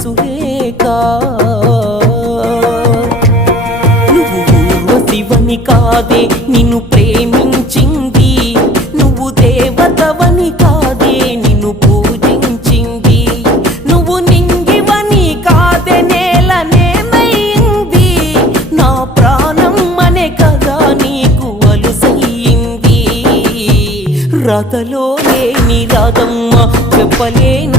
సురేఖ నువ్వు ఊర్వశివని కాదే నిన్ను ప్రేమించింది, నువ్వు దేవతవని కాదే నిన్ను పూజించింది, నువ్వు నింగివని కాదే నేలనేమైంది, నా ప్రాణం అనే కదా నీకు అలుసయ్యింది. రాతలో లేని రాధమ్మ చెప్పలేను